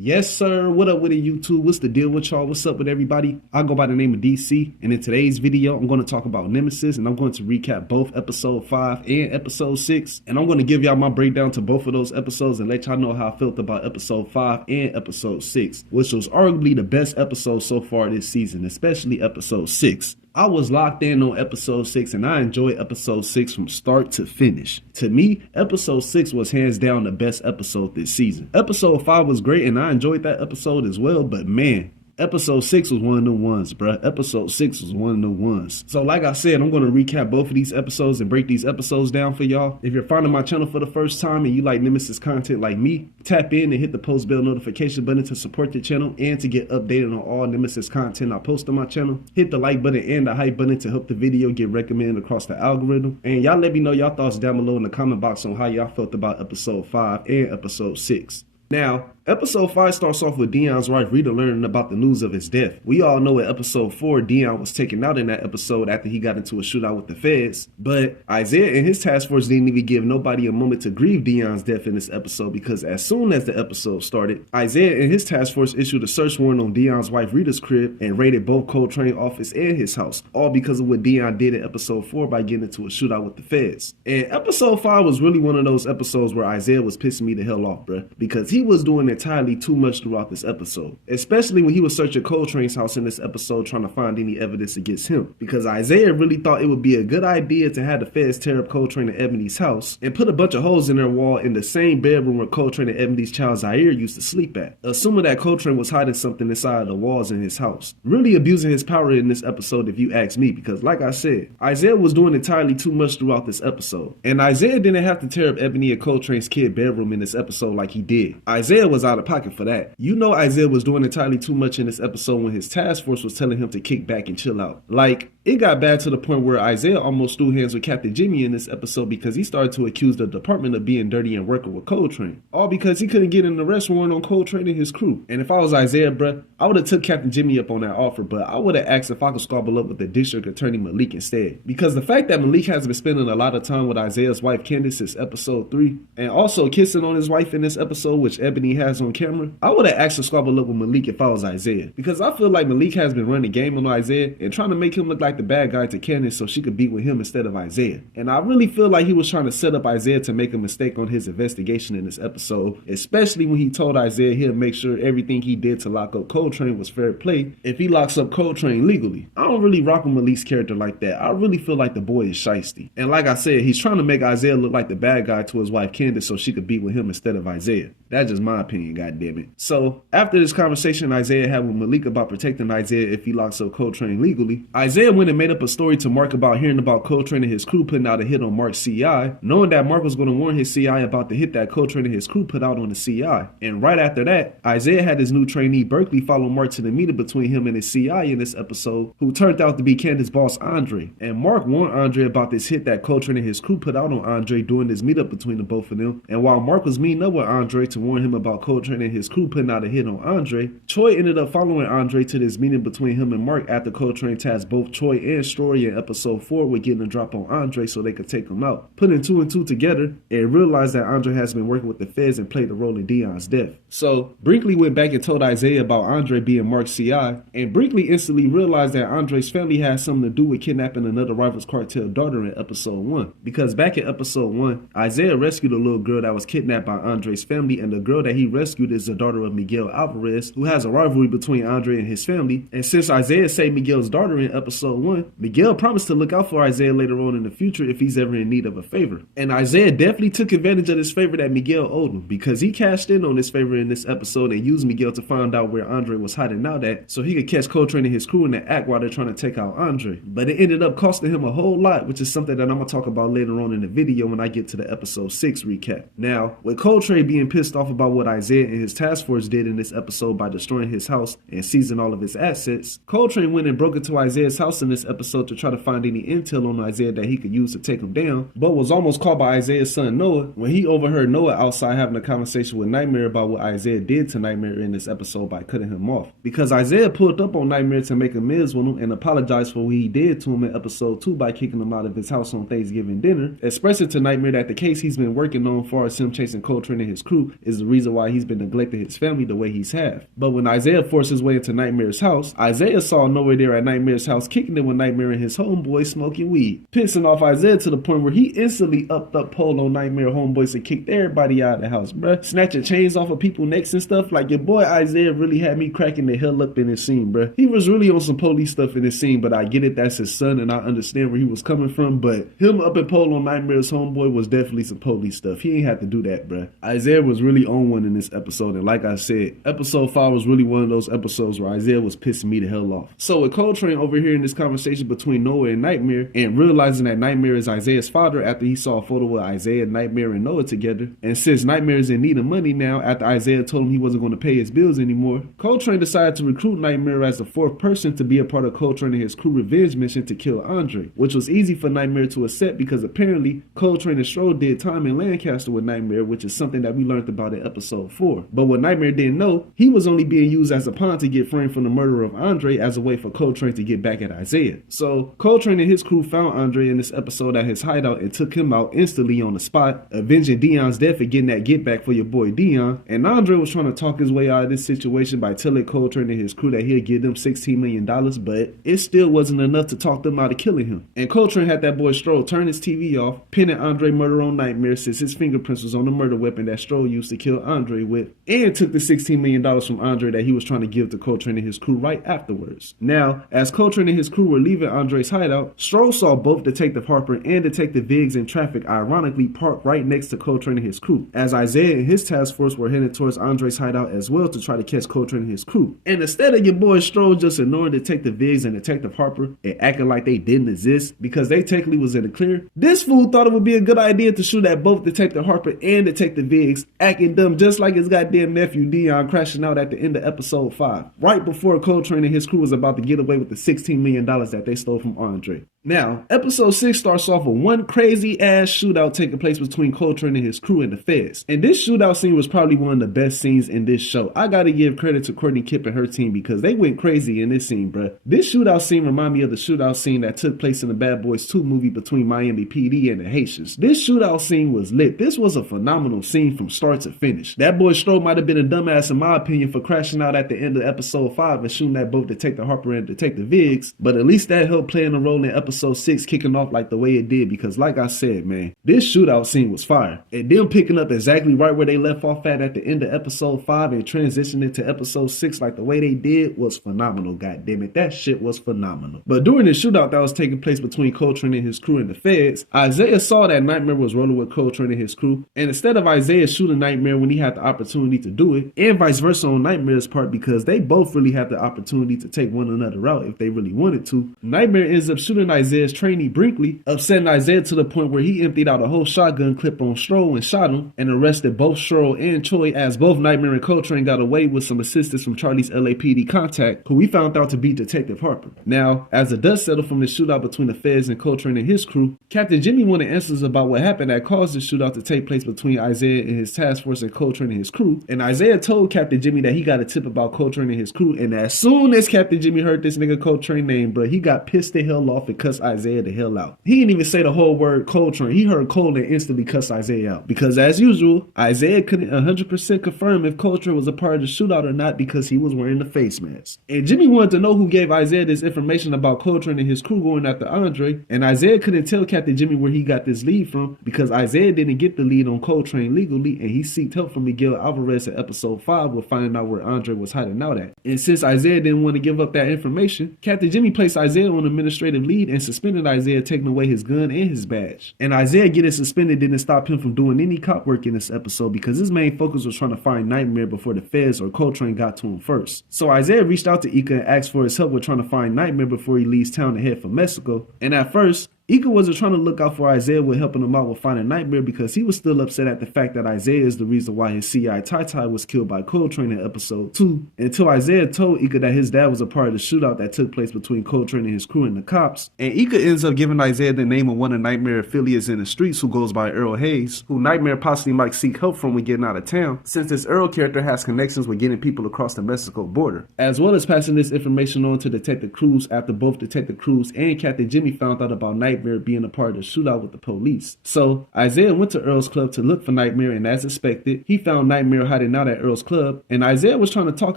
Yes, sir. What up with it, YouTube? What's the deal with y'all? What's up with everybody? I go by the name of DC, and in today's video, I'm going to talk about Nemesis, and I'm going to recap both episode 5 and episode 6, and I'm going to give y'all my breakdown to both of those episodes and let y'all know how I felt about episode 5 and episode 6, which was arguably the best episode so far this season, especially episode 6. I was locked in on episode 6 and I enjoyed episode 6 from start to finish. To me, episode 6 was hands down the best episode this season. Episode 5 was great and I enjoyed that episode as well, but man, episode 6 was one of the ones, bruh. Episode 6 was one of the ones. So like I said, I'm going to recap both of these episodes and break these episodes down for y'all. If you're finding my channel for the first time and you like Nemesis content like me, tap in and hit the post bell notification button to support the channel and to get updated on all Nemesis content I post on my channel. Hit the like button and the hype button to help the video get recommended across the algorithm. And y'all let me know y'all thoughts down below in the comment box on how y'all felt about episode 5 and episode 6. Now, episode 5 starts off with Dion's wife Rita learning about the news of his death. We all know in episode 4, Dion was taken out in that episode after he got into a shootout with the feds. But Isaiah and his task force didn't even give nobody a moment to grieve Dion's death in this episode, because as soon as the episode started, Isaiah and his task force issued a search warrant on Dion's wife Rita's crib and raided both Coltrane office and his house, all because of what Dion did in episode 4 by getting into a shootout with the feds. And episode 5 was really one of those episodes where Isaiah was pissing me the hell off, bruh, because he was doing entirely too much throughout this episode, especially when he was searching Coltrane's house in this episode trying to find any evidence against him, because Isaiah really thought it would be a good idea to have the feds tear up Coltrane and Ebony's house and put a bunch of holes in their wall in the same bedroom where Coltrane and Ebony's child Zaire used to sleep at, assuming that Coltrane was hiding something inside of the walls in his house. Really abusing his power in this episode if you ask me, because like I said, Isaiah was doing entirely too much throughout this episode, and Isaiah didn't have to tear up Ebony and Coltrane's kid bedroom in this episode like he did. Isaiah was out of pocket for that. You know Isaiah was doing entirely too much in this episode when his task force was telling him to kick back and chill out. Like, it got bad to the point where Isaiah almost threw hands with Captain Jimmy in this episode because he started to accuse the department of being dirty and working with Coltrane. All because he couldn't get an arrest warrant on Coltrane and his crew. And if I was Isaiah, bruh, I would have took Captain Jimmy up on that offer, but I would have asked if I could squabble up with the district attorney Malik instead. Because the fact that Malik has been spending a lot of time with Isaiah's wife Candace since episode 3, and also kissing on his wife in this episode, which Ebony has on camera, I would have asked to squabble up with Malik if I was Isaiah. Because I feel like Malik has been running game on Isaiah and trying to make him look like the bad guy to Candace so she could be with him instead of Isaiah. And I really feel like he was trying to set up Isaiah to make a mistake on his investigation in this episode, especially when he told Isaiah he'll make sure everything he did to lock up Coltrane was fair play if he locks up Coltrane legally. I don't really rock with Malik's character like that. I really feel like the boy is shiesty. And like I said, he's trying to make Isaiah look like the bad guy to his wife Candace so she could be with him instead of Isaiah. That's just my opinion, goddammit. So, after this conversation Isaiah had with Malik about protecting Isaiah if he locks up Coltrane legally, Isaiah went and made up a story to Mark about hearing about Coltrane and his crew putting out a hit on Mark's CI, knowing that Mark was going to warn his CI about the hit that Coltrane and his crew put out on the CI. And right after that, Isaiah had his new trainee Berkeley follow Mark to the meeting between him and his CI in this episode, who turned out to be Candace's boss Andre. And Mark warned Andre about this hit that Coltrane and his crew put out on Andre during this meetup between the both of them. And while Mark was meeting up with Andre to warn him about Coltrane and his crew putting out a hit on Andre, Choi ended up following Andre to this meeting between him and Mark after Coltrane tasked both Choi and Story in episode 4 with getting a drop on Andre so they could take him out. Putting 2 and 2 together and realized that Andre has been working with the feds and played a role in Dion's death. So Brinkley went back and told Isaiah about Andre being Mark's CI, and Brinkley instantly realized that Andre's family had something to do with kidnapping another rival's cartel daughter in episode 1. Because back in episode 1, Isaiah rescued a little girl that was kidnapped by Andre's family, and the girl that he rescued is the daughter of Miguel Alvarez, who has a rivalry between Andre and his family. And since Isaiah saved Miguel's daughter in episode 1, Miguel promised to look out for Isaiah later on in the future if he's ever in need of a favor. And Isaiah definitely took advantage of this favor that Miguel owed him, because he cashed in on this favor in this episode and used Miguel to find out where Andre was hiding out at so he could catch Coltrane and his crew in the act while they're trying to take out Andre. But it ended up costing him a whole lot, which is something that I'm going to talk about later on in the video when I get to the episode 6 recap. Now, with Coltrane being pissed off about what Isaiah and his task force did in this episode by destroying his house and seizing all of his assets, Coltrane went and broke into Isaiah's house in this episode to try to find any intel on Isaiah that he could use to take him down, but was almost caught by Isaiah's son Noah when he overheard Noah outside having a conversation with Nightmare about what Isaiah did to Nightmare in this episode by cutting him off. Because Isaiah pulled up on Nightmare to make amends with him and apologized for what he did to him in episode 2 by kicking him out of his house on Thanksgiving dinner, expressing to Nightmare that the case he's been working on, far as him chasing Coltrane and his crew, is the reason why he he's been neglecting his family the way he's have. But when Isaiah forced his way into Nightmare's house, Isaiah saw Nowhere there at Nightmare's house kicking it with Nightmare and his homeboy smoking weed, pissing off Isaiah to the point where he instantly upped up pole on Nightmare homeboys and kicked everybody out of the house, bruh. Snatching chains off of people's necks and stuff. Like, your boy Isaiah really had me cracking the hell up in this scene, bruh. He was really on some police stuff in this scene, but I get it, that's his son and I understand where he was coming from, but him up and pole on Nightmare's homeboy was definitely some police stuff. He ain't had to do that, bruh. Isaiah was really on one in this episode, and like I said, episode 5 was really one of those episodes where Isaiah was pissing me the hell off. So with Coltrane overhearing this conversation between Noah and Nightmare and realizing that Nightmare is Isaiah's father after he saw a photo with Isaiah, Nightmare, and Noah together, and since Nightmare is in need of money now after Isaiah told him he wasn't going to pay his bills anymore, Coltrane decided to recruit Nightmare as the 4th person to be a part of Coltrane and his crew revenge mission to kill Andre, which was easy for Nightmare to accept because apparently Coltrane and Strode did time in Lancaster with Nightmare, which is something that we learned about in episode 4. But what Nightmare didn't know, he was only being used as a pawn to get framed from the murder of Andre as a way for Coltrane to get back at Isaiah. So Coltrane and his crew found Andre in this episode at his hideout and took him out instantly on the spot, avenging Dion's death and getting that get back for your boy Dion. And Andre was trying to talk his way out of this situation by telling Coltrane and his crew that he'll give them $16 million, but it still wasn't enough to talk them out of killing him. And Coltrane had that boy Strode turn his TV off, pinning Andre murder on Nightmare since his fingerprints was on the murder weapon that Strode used to kill Andre with, and took the $16 million from Andre that he was trying to give to Coltrane and his crew right afterwards. Now, as Coltrane and his crew were leaving Andre's hideout, Strode saw both Detective Harper and Detective Viggs in traffic ironically parked right next to Coltrane and his crew, as Isaiah and his task force were heading towards Andre's hideout as well to try to catch Coltrane and his crew. And instead of your boy Strode just ignoring Detective Viggs and Detective Harper and acting like they didn't exist because they technically was in the clear, this fool thought it would be a good idea to shoot at both Detective Harper and Detective Viggs, acting dumb just like his goddamn nephew Dion crashing out at the end of episode 5, right before Coltrane and his crew was about to get away with the $16 million that they stole from Andre. Now, episode 6 starts off with one crazy ass shootout taking place between Coltrane and his crew and the feds. And this shootout scene was probably one of the best scenes in this show. I gotta give credit to Courtney Kipp and her team because they went crazy in this scene, bruh. This shootout scene reminded me of the shootout scene that took place in the Bad Boys 2 movie between Miami PD and the Haitians. This shootout scene was lit. This was a phenomenal scene from start to finish. That boy Strode might have been a dumbass in my opinion for crashing out at the end of episode 5 and shooting at both Detective Harper and Detective Viggs, but at least that helped playing a role in episode 6 kicking off like the way it did because like I said, man, this shootout scene was fire. And them picking up exactly right where they left off at the end of episode 5 and transitioning to episode 6 like the way they did was phenomenal, goddammit. That shit was phenomenal. But during the shootout that was taking place between Coltrane and his crew and the feds, Isaiah saw that Nightmare was rolling with Coltrane and his crew, and instead of Isaiah shooting Nightmare when he had the opportunity to do it, and vice versa on Nightmare's part because they both really had the opportunity to take one another out if they really wanted to, Nightmare ends up shooting Isaiah's trainee Brinkley, upsetting Isaiah to the point where he emptied out a whole shotgun clip on Strode and shot him, and arrested both Strode and Choi as both Nightmare and Coltrane got away with some assistance from Charlie's LAPD contact, who we found out to be Detective Harper. Now, as the dust settled from the shootout between the feds and Coltrane and his crew, Captain Jimmy wanted answers about what happened that caused the shootout to take place between Isaiah and his task force and Coltrane and his crew, and Isaiah told Captain Jimmy that he got a tip about Coltrane and his crew, and as soon as Captain Jimmy heard this nigga Coltrane name, bro, he got pissed the hell off and cussed Isaiah the hell out. He didn't even say the whole word Coltrane. He heard Cole and instantly cussed Isaiah out. Because as usual, Isaiah couldn't 100% confirm if Coltrane was a part of the shootout or not because he was wearing the face mask. And Jimmy wanted to know who gave Isaiah this information about Coltrane and his crew going after Andre, and Isaiah couldn't tell Captain Jimmy where he got this lead from because Isaiah didn't get the lead on Coltrane legally, and he sought help from Miguel Alvarez in episode 5 with finding out where Andre was hiding out at. And since Isaiah didn't want to give up that information, Captain Jimmy placed Isaiah on administrative lead and suspended Isaiah, taking away his gun and his badge. And Isaiah getting suspended didn't stop him from doing any cop work in this episode because his main focus was trying to find Nightmare before the feds or Coltrane got to him first. So Isaiah reached out to Ika and asked for his help with trying to find Nightmare before he leaves town to head for Mexico. And at first, Ika wasn't trying to look out for Isaiah with helping him out with finding Nightmare because he was still upset at the fact that Isaiah is the reason why his CI Tai was killed by Coltrane in episode 2, until Isaiah told Ika that his dad was a part of the shootout that took place between Coltrane and his crew and the cops. And Ika ends up giving Isaiah the name of one of Nightmare affiliates in the streets who goes by Earl Hayes, who Nightmare possibly might seek help from when getting out of town, since this Earl character has connections with getting people across the Mexico border, as well as passing this information on to Detective Cruz after both Detective Cruz and Captain Jimmy found out about Nightmare Nightmare being a part of the shootout with the police. So Isaiah went to Earl's club to look for Nightmare, and as expected, he found Nightmare hiding out at Earl's club, and Isaiah was trying to talk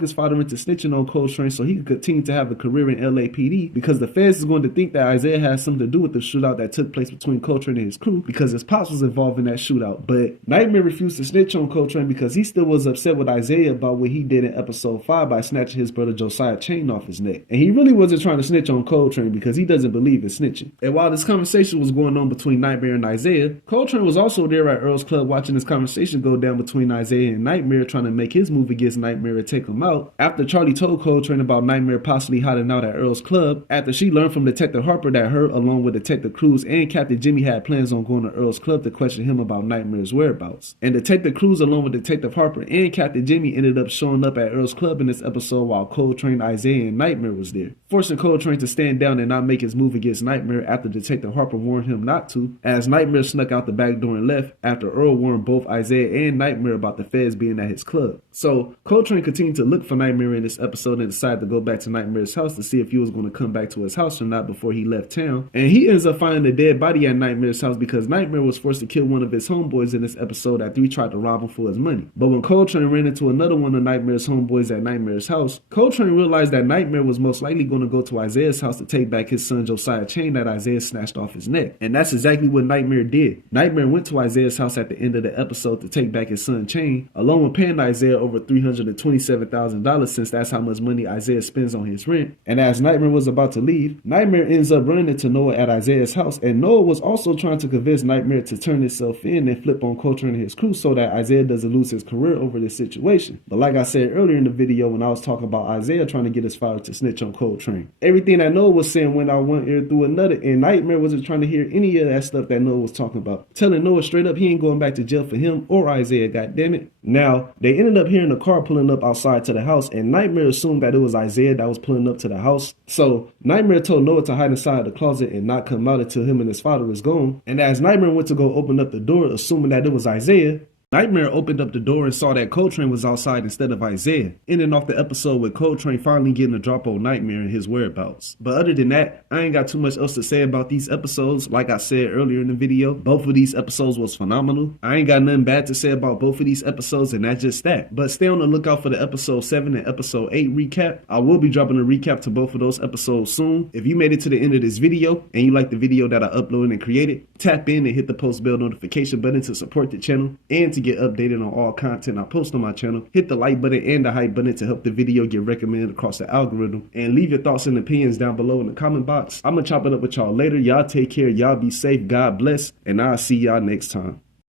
his father into snitching on Coltrane so he could continue to have a career in LAPD, because the feds is going to think that Isaiah has something to do with the shootout that took place between Coltrane and his crew, because his pops was involved in that shootout. But Nightmare refused to snitch on Coltrane because he still was upset with Isaiah about what he did in episode 5 by snatching his brother Josiah's chain off his neck. And he really wasn't trying to snitch on Coltrane because he doesn't believe in snitching. And while this conversation was going on between Nightmare and Isaiah, Coltrane was also there at Earl's club watching this conversation go down between Isaiah and Nightmare, trying to make his move against Nightmare and take him out. After Charlie told Coltrane about Nightmare possibly hiding out at Earl's club, after she learned from Detective Harper that her, along with Detective Cruz and Captain Jimmy, had plans on going to Earl's club to question him about Nightmare's whereabouts. And Detective Cruz, along with Detective Harper and Captain Jimmy, ended up showing up at Earl's club in this episode while Coltrane, Isaiah, and Nightmare was there, forcing Coltrane to stand down and not make his move against Nightmare after Detective Harper warned him not to, as Nightmare snuck out the back door and left after Earl warned both Isaiah and Nightmare about the feds being at his club. So Coltrane continued to look for Nightmare in this episode and decided to go back to Nightmare's house to see if he was going to come back to his house or not before he left town. And he ends up finding a dead body at Nightmare's house because Nightmare was forced to kill one of his homeboys in this episode after he tried to rob him for his money. But when Coltrane ran into another one of Nightmare's homeboys at Nightmare's house, Coltrane realized that Nightmare was most likely going to go to Isaiah's house to take back his son Josiah's chain that Isaiah snatched off his neck. And that's exactly what Nightmare did. Nightmare went to Isaiah's house at the end of the episode to take back his son's chain, along with paying Isaiah over $327,000 since that's how much money Isaiah spends on his rent. And as Nightmare was about to leave, Nightmare ends up running into Noah at Isaiah's house, and Noah was also trying to convince Nightmare to turn himself in and flip on Coltrane and his crew so that Isaiah doesn't lose his career over this situation. But like I said earlier in the video when I was talking about Isaiah trying to get his father to snitch on Coltrane, everything that Noah was saying went out one ear through another, and Nightmare wasn't trying to hear any of that stuff that Noah was talking about, telling Noah straight up he ain't going back to jail for him or Isaiah, goddammit. Now, they ended up hearing a car pulling up outside to the house, and Nightmare assumed that it was Isaiah that was pulling up to the house. So Nightmare told Noah to hide inside the closet and not come out until him and his father was gone. And as Nightmare went to go open up the door, assuming that it was Isaiah, Nightmare opened up the door and saw that Coltrane was outside instead of Isaiah, ending off the episode with Coltrane finally getting a drop on Nightmare and his whereabouts. But other than that, I ain't got too much else to say about these episodes. Like I said earlier in the video, both of these episodes was phenomenal. I ain't got nothing bad to say about both of these episodes, and that's just that. But stay on the lookout for the episode 7 and episode 8 recap. I will be dropping a recap to both of those episodes soon. If you made it to the end of this video and you like the video that I uploaded and created, tap in and hit the post bell notification button to support the channel and to get updated on all content I post on my channel. Hit the like button and the hype button to help the video get recommended across the algorithm. And leave your thoughts and opinions down below in the comment box. I'm gonna chop it up with y'all later. Y'all take care. Y'all be safe. God bless. And I'll see y'all next time.